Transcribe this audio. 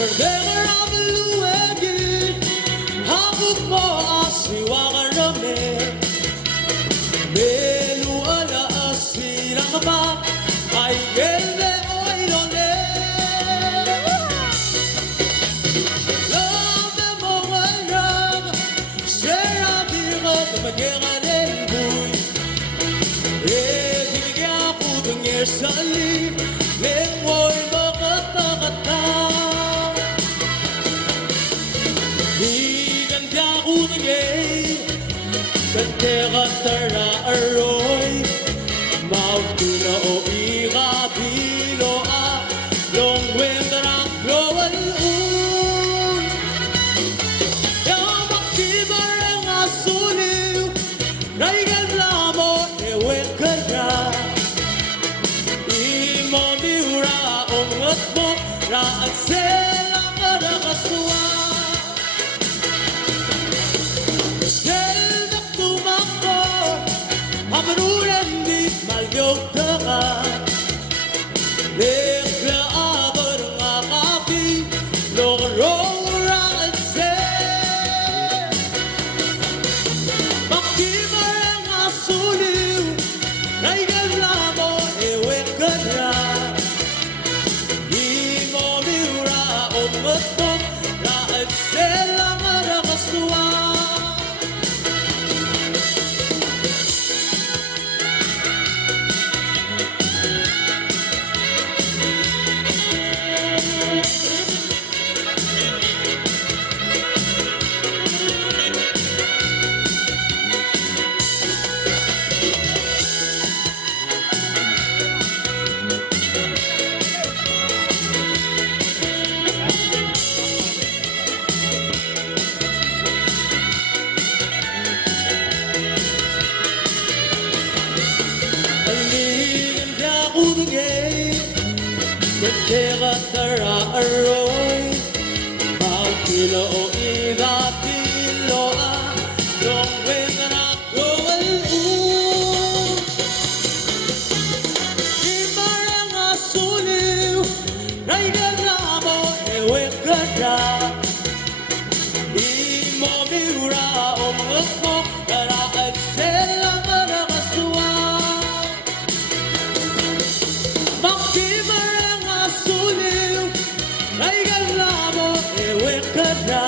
Never have a luegi, habuk mo asiwang rame. Melu ala asirang ba, ay gelbe oilone. Love mo warang, sera birgo kumagiran elbuy. Hinigya ko dungir sali, lengwoy makata-kata. Higanda ko dungay, kantera tara aroy. Mautuna o ikabilo a, longwen darang glowal un. Yamak tibarang asuliw, raigan lamo ewen kaya. Imo miura ongat mo, raat sela karakaswa. Seldak tumakbo, amanulan di malyog taka. Lekla abar nga kapi, lokarong raat se. Makimarang asuliw, raigan lamo ewen kanya. Imo miura ongat mo, raat sela karakaswa. Kantera tara aroy, maukilo o ibatilo a, longwen na gawal un. Imarang asuliw, raigan lamo ewen kanya. Imo miura omot mo, karaag sela karakaswa. Makimarang asuliw, raigan lamo ewen kanya.